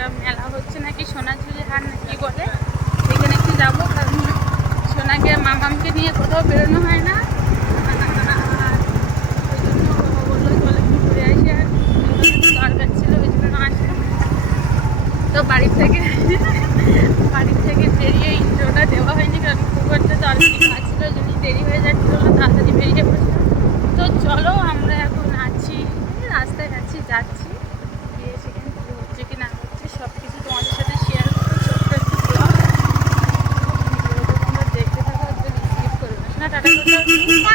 একটা মেলা হচ্ছে নাকি সোনাঝুরি হাট না কি বলে, সেখানে একটু যাব, কারণ সোনাকে মামামকে নিয়ে কোথাও বেরোনো হয় না। তো বাড়ি থেকে বাড়ি থেকে বেরিয়ে ইন্ট্রোটা দেওয়া হয়নি, কারণ খুব একটা তো অলরেডি কাজ ছিল যদি দেরি হয়ে যাচ্ছিল তাড়াতাড়ি বেরিয়ে পড়ছিলাম তো চলো আমরা এখন আছি রাস্তায় আছি, যাচ্ছি। Yeah.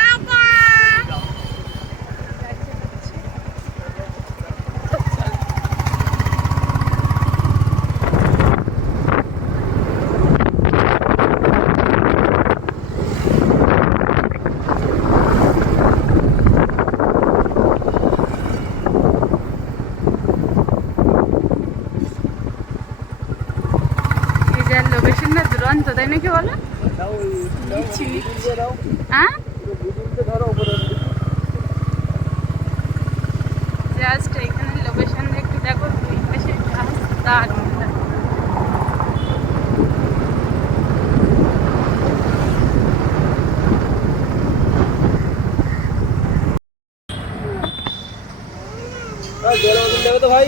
জাস্ট এখানে লোকেশন একটু দেখো দুই পাশে রাস্তা আর মেলা। দেবে তো ভাই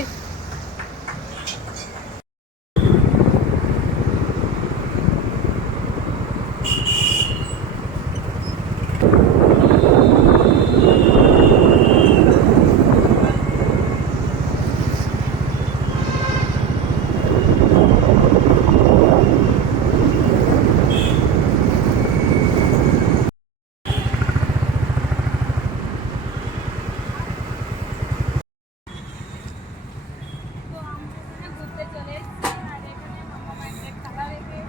তো আমরা এখানে ঘুরতে চলে এসেছি আর এখানে মামা মাইন্ডের খেলা রেখে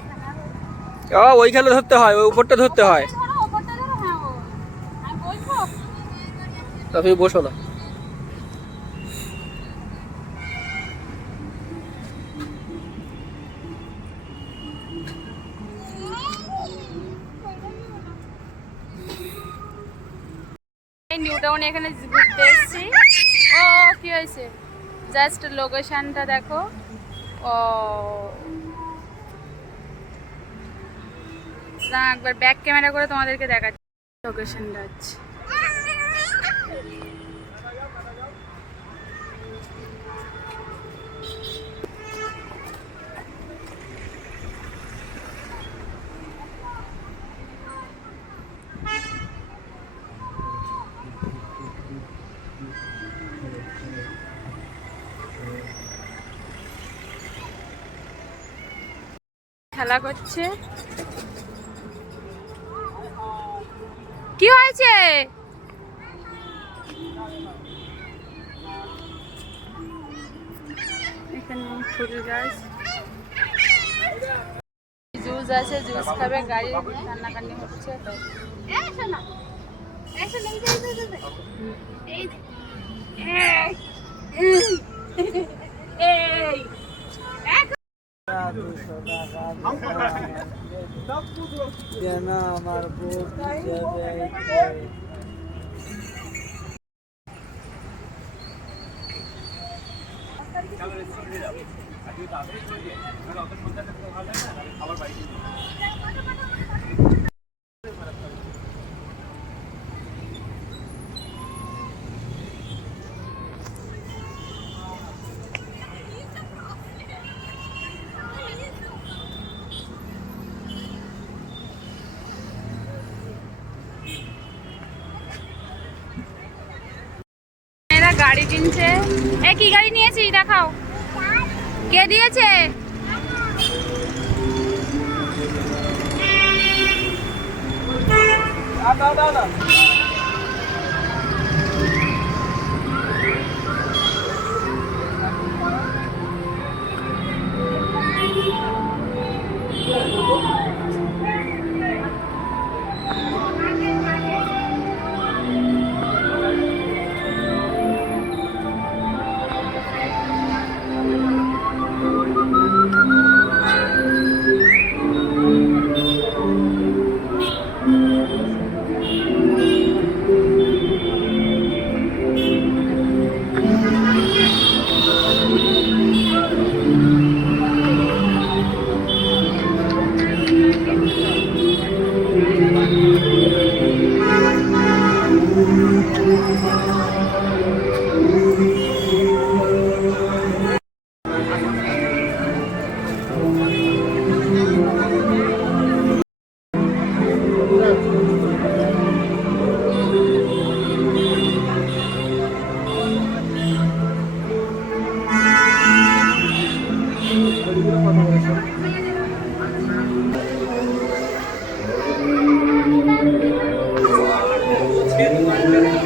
খেলা হচ্ছে ও, ওইখানে ধরতে হয়, ওই উপরটা ধরতে হয়। তুমি বসো না। নিউ টাউনে এখানে ঘুরতে এসেছি। ও, কি হয়েছে? জাস্ট লোকেশনটা দেখো। ও না একবার ব্যাক ক্যামেরা করে তোমাদেরকে দেখাচ্ছি। লোকেশনটা হচ্ছে। খেলা করছে। কি হয়েছে ফুল গাছ জুস আছে জুস খাবে গাড়ি কান্নাকান্নি হচ্ছে তো এই কেন আমার বুক এরা গাড়ি কিনছে। এ কি গাড়ি নিয়েছিস? দেখাও। কে দিয়েছে? দাদা দাও।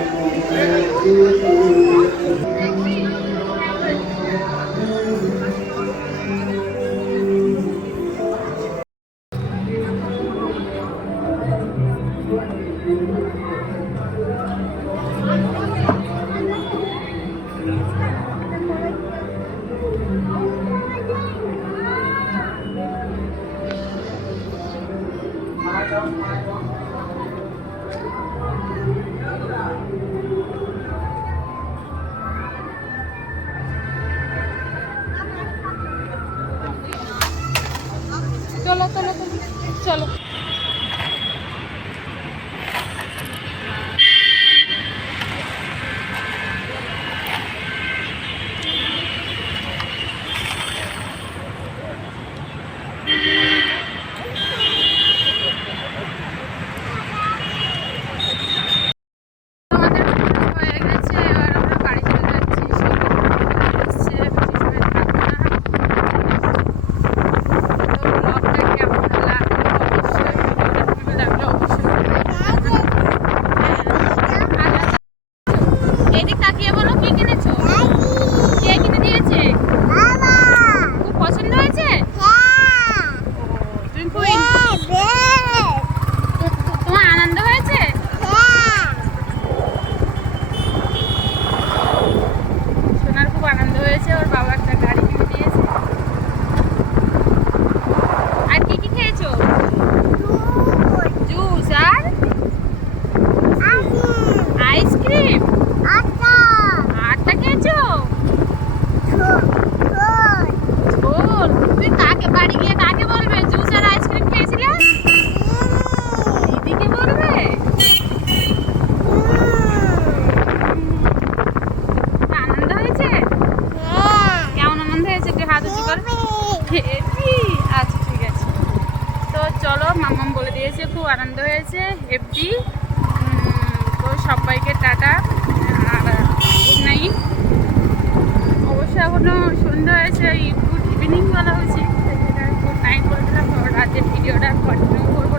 何? চলো চলো মাম্মাম বলে দিয়েছে, খুব আনন্দ হয়েছে হেপি তো সবাইকে টাটা, আর গুড নাইট অবশ্য এখনও সন্ধ্যা হয়েছে গুড ইভিনিং বলা হয়েছে। গুড নাইট বলে দিলাম রাতের ভিডিওটা কন্টিনিউ করব